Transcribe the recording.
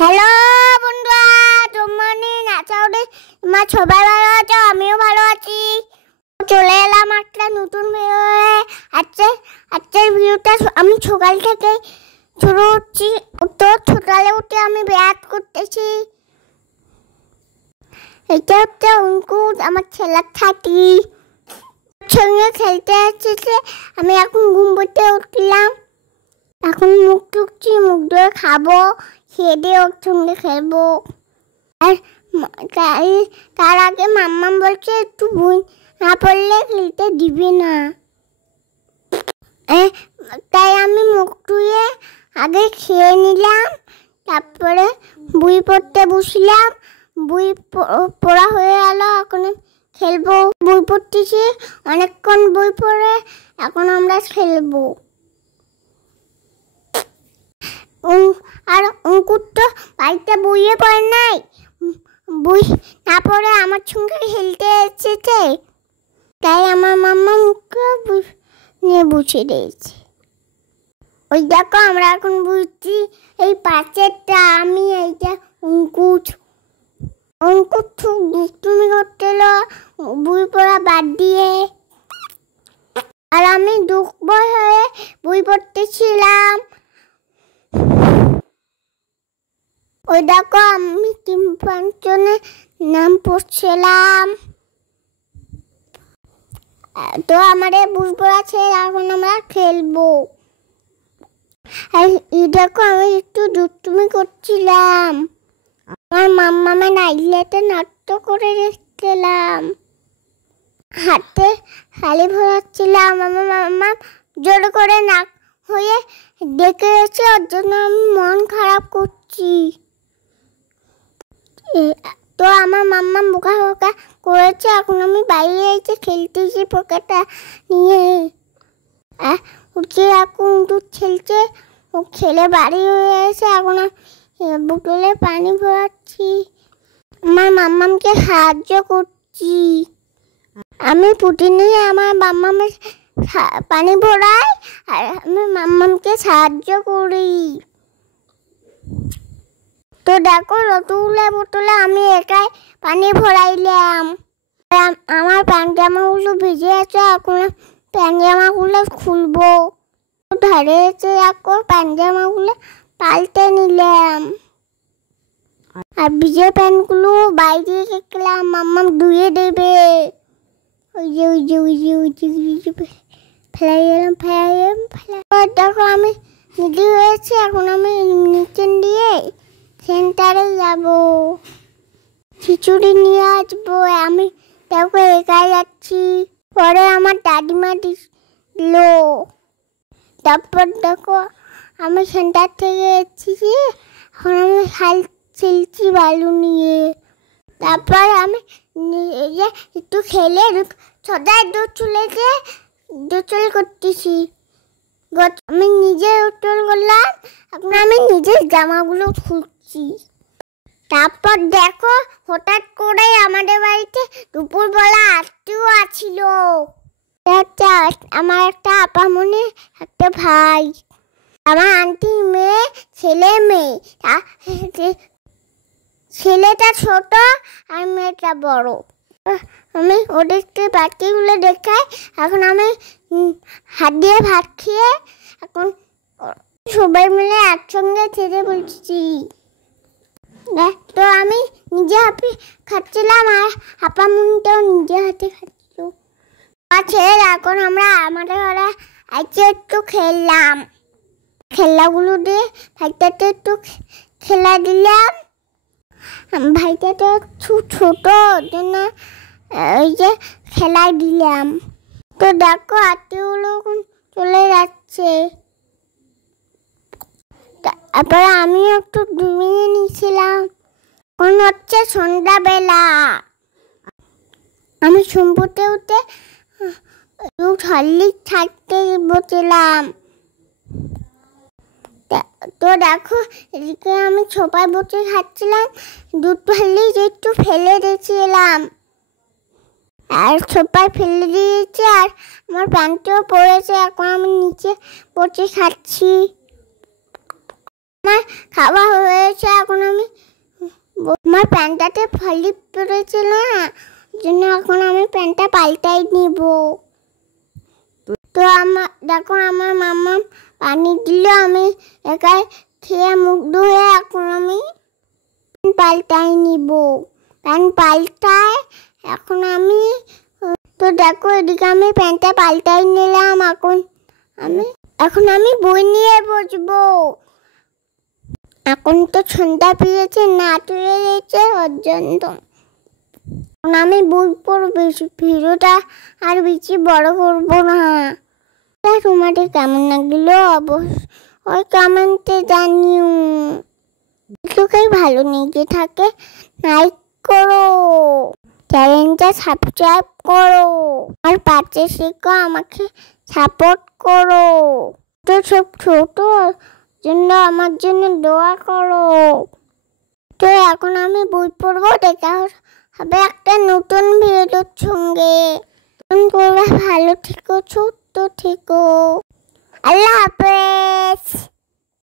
Hello বন্ধুরা, তোমাদের আমার সবাই ভালো আছো? আমিও ভালো আছি। চলে এলাম একটা নতুন ভিডিও। আজকের ভিডিওটা আমি সকাল থেকে শুরু করছি। তো সকালে উঠে আমি ব্যায়াম করতেছি। এটা হচ্ছে অঙ্কুর, আমার ছেলের ছাতি সঙ্গে খেলতে এসেছে। আমি এখন ঘুম পড়তে উঠলাম। এখন মুখ টুকছি, মুখ ধুয়ে খাবো, খেয়ে দিয়ে ওর সঙ্গে খেলবো। আর তার আগে মাম্মা বলছে একটু বই না পড়লে খেলতে দিবি না। তাই আমি মুখ ধুয়ে আগে খেয়ে নিলাম, তারপরে বই পড়তে বসলাম। বই পড়া হয়ে গেল, এখন খেলবো। বই পড়তেছি, অনেকক্ষণ বই পড়ে এখন আমরা খেলবো। আর অঙ্কুর তো বাড়িতে বইয়ে পড়ে নাই, বই না পড়ে আমার সঙ্গে খেলতে এসেছে। তাই আমার মাম্মা মুখে বই নিয়ে বসে দিয়েছে। ওই দেখো আমরা এখন বুঝছি এই পাশেরটা আমি, এইটা অঙ্কুর। অঙ্কুর খুব দুষ্টুমি করছিল বই পড়া বাদ দিয়ে, আর আমি দুঃখ হয়ে বই পড়তেছিলাম। ওই দেখো আমি 3-5 জনের নাম পড়ছিলাম। তো আমাদের বই পড়া ছেড়ে এখন আমরা খেলবো। আর এই দেখো আমি একটু দুষ্টুমি করছিলাম। আমার মাম্মামে নাইলেতে নাট্য করে রেখেছিলাম, হাতে খালি ভরাচ্ছিলাম। আমার মাম্মা জোর করে নাক হয়ে ডেকে এসে, ওর জন্য আমি মন খারাপ করছি। তো আমার মাম্মা বোকা বোকা করেছে। এখন আমি বাইরে এসে খেলতেছি পোকাটা নিয়ে। উঠে এখন দুধ খেলছে, ও খেলে বাড়ি হয়ে এসে এখন বোতলে পানি ভরাচ্ছি। আমার মাম্মামকে সাহায্য করছি। আমি পুঁটি নিয়ে আমার মাম্মামের পানি ভরাই, আর আমি মাম্মামকে সাহায্য করি। তো দেখো যতগুলো বোতলে আমি একাই পানি ভরাইলাম। আমার পায়জামাগুলো ভিজে আছে, এখন পায়জামাগুলো খুলবো। ধারে এসে দেখো পায়জামাগুলো পাল্টে নিলাম, আর ভিজে প্যান্টগুলো বাইরে রেখলাম, মাম্মাম ধুয়ে দেবে। ওই যে ফেলাই দেখো আমি নিজে হয়েছি। এখন আমি নিচে দিয়ে সেন্টারে যাব, খিচুড়ি নিয়ে আসবো। আমি দেখো একাই যাচ্ছি, পরে আমার দাদিমা দিল। তারপর দেখো আমি সেন্টার থেকে এসেছি, এখন আমি খেলছি বালু নিয়ে। তারপর আমি একটু খেলে সদাই দোচল করতেছি। আমি নিজে উত্তর করলাম, এখন আমি নিজের জামাগুলো খুলছি। তারপর দেখো হঠাৎ করে আমাদের বাড়িতে দুপুরবেলা আত্মীয় আছিল। আমার একটা আপামনি, একটা ভাই, আমার আন্টি মেয়ে, ছেলে মেয়ে। ছেলেটা ছোট আর মেয়েটা বড়। আমি ওদেরকে বাটিগুলো দেখাই। এখন আমি হাত দিয়ে ভাত খেয়ে এখন সবাই মিলে একসঙ্গে খেতে বলছি। তো আমি নিজে হাতে খাচ্ছিলাম, আর আপামনিটাও নিজে হাতে খাচ্ছিল। এখন আমরা আমাদের ঘরে আজকে একটু খেললাম। খেলাগুলো দিয়ে ভাইটাতে একটু খেলা দিলাম। ভাইটা তো ছোট, জন্য ওই যে খেলা দিলাম। তো দেখো আত্মীয়গুলো চলে যাচ্ছে। তারপরে আমিও একটু ঘুমিয়ে নিয়েছিলাম। এখন হচ্ছে সন্ধ্যাবেলা। আমি সম্পর্কে উঠে হরলিক্স ছাড়তে বসেছিলাম। তো দেখো এদিকে আমি ছোপায় বসে খাচ্ছিলাম, দুধ হরলিক্স একটু ফেলে দিয়েছিলাম, আর ছোপায় ফেলে দিয়েছি। আর আমার প্যান্টও পড়েছে, এখন আমি নিচে বসে খাচ্ছি। আমার খাওয়া হয়েছে, এখন আমি আমার প্যান্টটাতে ফালি পড়েছিল না, জন্য এখন আমি প্যান্টটা পাল্টাই নিব। তো আমার দেখো আমার মামা পানি দিল, আমি একাই খেয়ে মুখ ধুয়ে এখন আমি পাল্টাই নিব। প্যান্ট পাল্টায় এখন আমি, তো দেখো এদিকে আমি প্যান্টটা পাল্টাই নিলাম। এখন আমি বই নিয়ে বসবো। এখন তো সন্ধ্যা পেয়েছে, না তুলে দিয়েছে পর্যন্ত। এখন আমি বই পড়বো, ভিডিওটা আর বেশি বড় করবো না। তোমাদের কেমন লাগলো অবশ্যই কমেন্টে জানিও। ভিডিওকে ভালো লেগে থাকে লাইক করো, চ্যানেলটা সাবস্ক্রাইব করো, আর পাশে থেকে আমাকে সাপোর্ট করো। তো সব ছোট জন্য আমার জন্য দোয়া করো। তো এখন আমি বই পড়বো, দেখা হবে একটা নতুন ভিডিওর সঙ্গে। তোমরা ভালো থেকো, সুস্থ থেকো। আল্লাহ হাফেজ।